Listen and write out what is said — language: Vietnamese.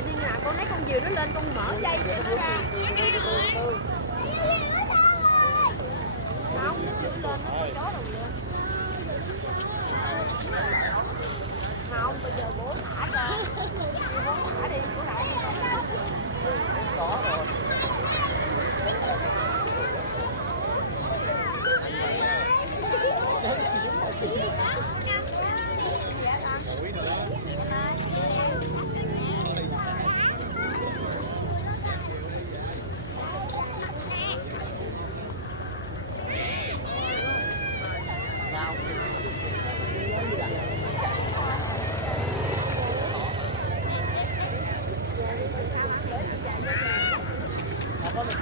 lại đi nè, con lấy con diều nó lên con mở dây cho nó ra. Không, nó chưa lên, nó chó đầu lên.